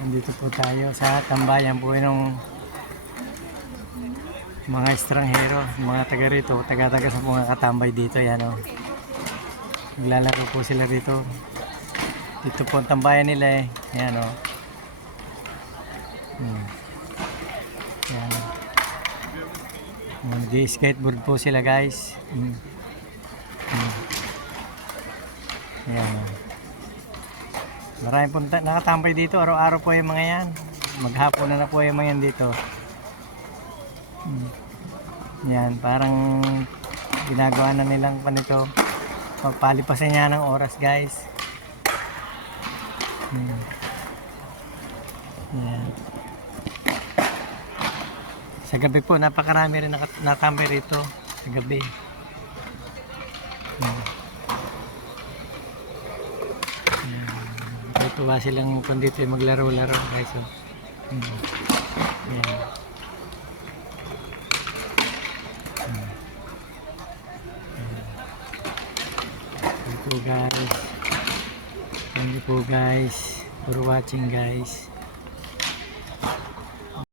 Nandito po tayo sa tambayan po ng mga estranghero, mga taga rito, taga-taga sa mga katambay dito. Yan o. Naglalaro po sila dito. Dito po ang tambayan nila eh. Yan o. Yan. Di-skateboard po sila guys. Yan o. Maraming punta, nakatambay dito. Araw-araw po yung mga yan. Maghapon na po yung mga yan dito. Yan, parang ginagawa na nilang panito. Pagpalipasan niya ng oras guys. Yan. Sa gabi po, napakarami rin nakatambay rito. Sa gabi. Tuwa silang kung dito maglaro-laro guys. So, yan. Thank you guys. Thank you po guys for watching guys.